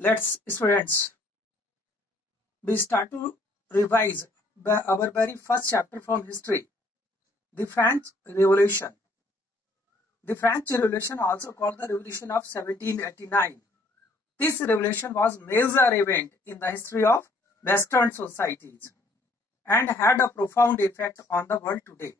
Let's, students, we start to revise our very first chapter from history, the French Revolution. The French Revolution, also called the Revolution of 1789. This revolution was a major event in the history of Western societies and had a profound effect on the world today.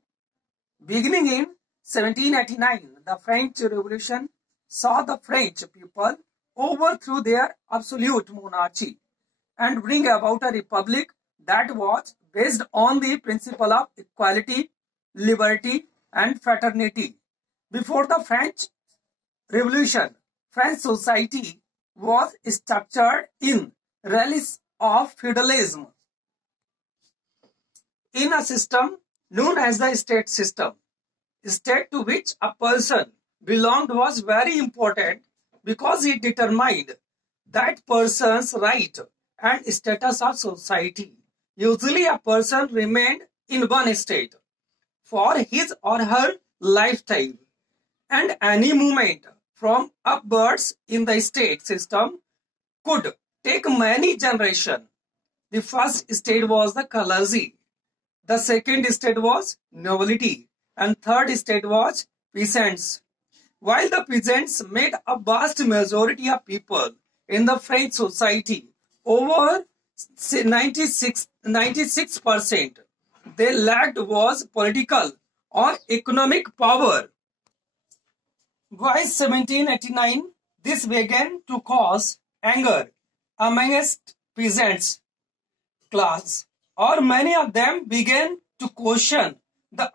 Beginning in 1789, the French Revolution saw the French people overthrow their absolute monarchy and bring about a republic that was based on the principle of equality, liberty, and fraternity. Before the French Revolution, French society was structured in relics of feudalism, in a system known as the state system. State to which a person belonged was very important because it determined that person's right and status of society. Usually a person remained in one state for his or her lifetime, and any movement from upwards in the state system could take many generations. The first state was the clergy, the second state was nobility, and third state was peasants. While the peasants made a vast majority of people in the French society, over 96%, they lacked was political or economic power. By 1789, this began to cause anger amongst peasants class, or many of them began to question the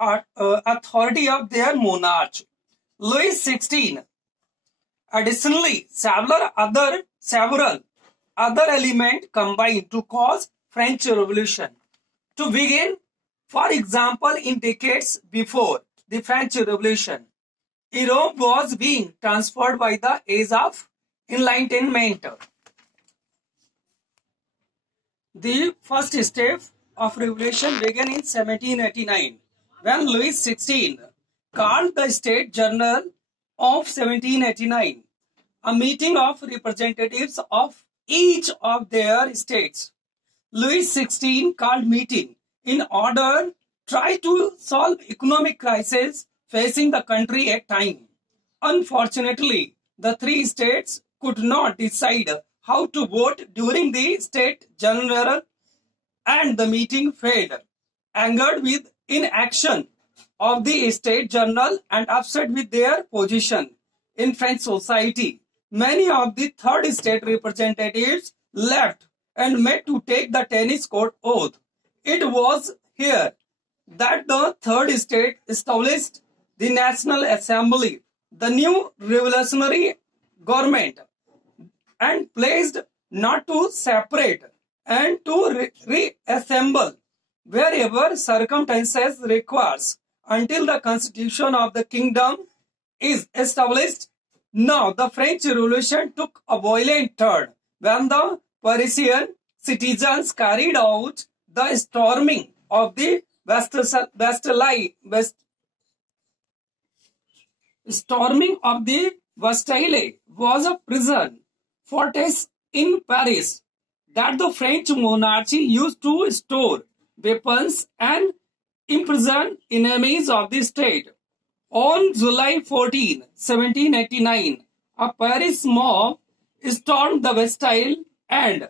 authority of their monarch, Louis XVI. Additionally, several other elements combined to cause French Revolution. To begin, for example, in decades before the French Revolution, Europe was being transformed by the age of Enlightenment. The first step of revolution began in 1789, when Louis XVI called the State General of 1789, a meeting of representatives of each of their states. Louis XVI called meeting in order to try to solve economic crisis facing the country at time. Unfortunately, the three states could not decide how to vote during the State General, and the meeting failed. Angered with inaction of the State General and upset with their position in French society, many of the third state representatives left and met to take the tennis court oath. It was here that the third state established the National Assembly, the new revolutionary government, and pledged not to separate and to reassemble wherever circumstances requires until the constitution of the kingdom is established. Now the French Revolution took a violent turn when the Parisian citizens carried out the storming of the Bastille was a prison fortress in Paris that the French monarchy used to store weapons and imprison enemies of the state. On July 14, 1789, a Paris mob stormed the Bastille and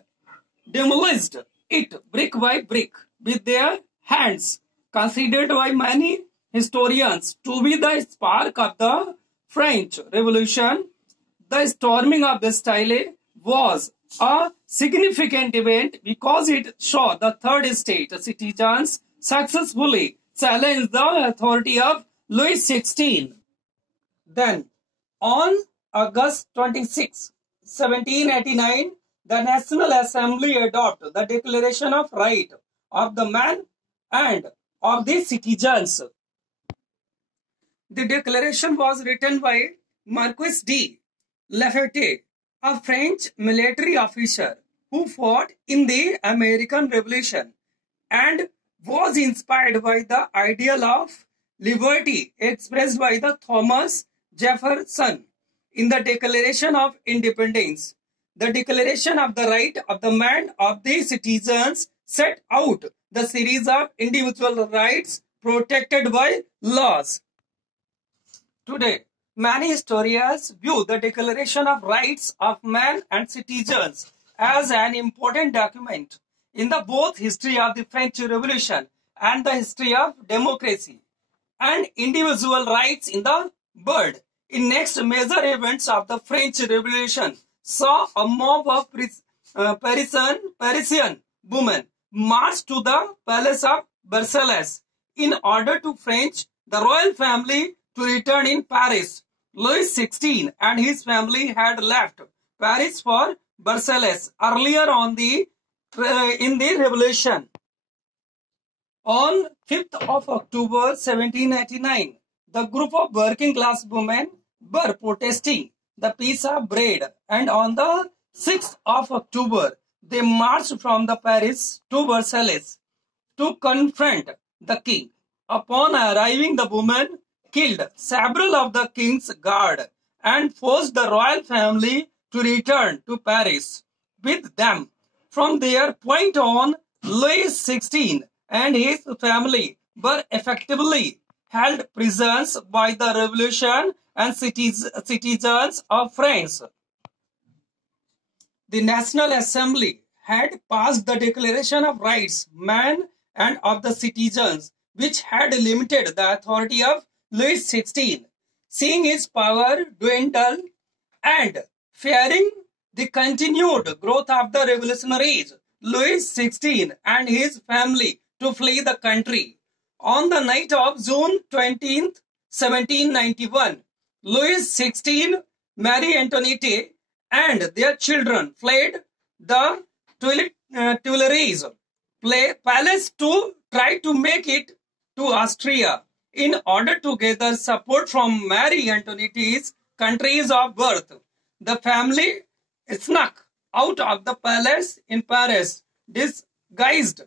demolished it brick by brick with their hands, considered by many historians to be the spark of the French Revolution. The storming of Bastille was a significant event because it showed the third state citizens successfully challenged the authority of Louis XVI. Then, on August 26, 1789, the National Assembly adopted the Declaration of Right of the Man and of the Citizens. The declaration was written by Marquis de Lafayette, a French military officer who fought in the American Revolution and was inspired by the ideal of liberty expressed by the Thomas Jefferson in the Declaration of Independence. The Declaration of the Right of the Man of the Citizens set out the series of individual rights protected by laws. Today, many historians view the Declaration of Rights of Man and Citizens as an important document in the both history of the French Revolution and the history of democracy and individual rights in the world. In next major events of the French Revolution saw a mob of Parisian women march to the palace of Versailles in order to French the royal family to return in Paris. Louis XVI and his family had left Paris for Versailles earlier in the revolution. On 5th of October 1789, the group of working class women were protesting the piece of bread, and on the 6th of October, they marched from the Paris to Versailles to confront the king. Upon arriving, the women killed several of the king's guard and forced the royal family to return to Paris with them. From their point on, Louis XVI and his family were effectively held prisoners by the revolution and citizens of France. The National Assembly had passed the Declaration of Rights, Man and of the Citizens, which had limited the authority of Louis XVI. Seeing his power dwindle and fearing the continued growth of the revolutionaries, Louis XVI and his family to flee the country. On the night of June 20th, 1791, Louis XVI, Marie Antoinette, and their children fled the Tuileries Palace to try to make it to Austria in order to gather support from Marie Antoinette's countries of birth. The family snuck out of the palace in Paris, disguised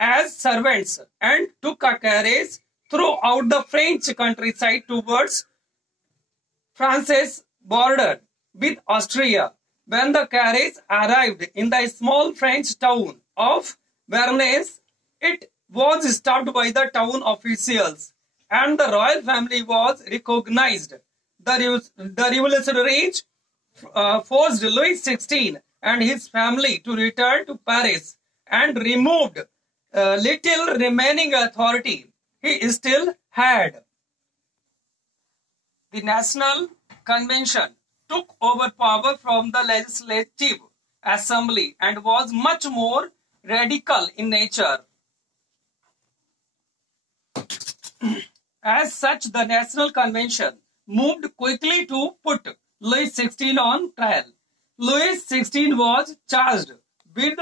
as servants, and took a carriage throughout the French countryside towards France's border with Austria. When the carriage arrived in the small French town of Vernes, it was stopped by the town officials, and the royal family was recognized. The revolutionaries forced Louis XVI and his family to return to Paris and removed little remaining authority he still had. The National Convention took over power from the Legislative Assembly and was much more radical in nature. As such, the National Convention moved quickly to put Louis XVI on trial. Louis XVI was charged with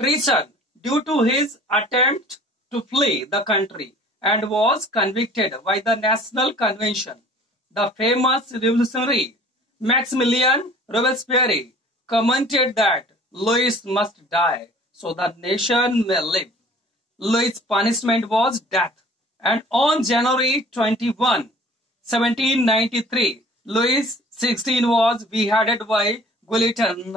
treason due to his attempt to flee the country and was convicted by the National Convention. The famous revolutionary Maximilien Robespierre commented that Louis must die so the nation may live. Louis' punishment was death, and on January 21, 1793, Louis XVI was beheaded by guillotine.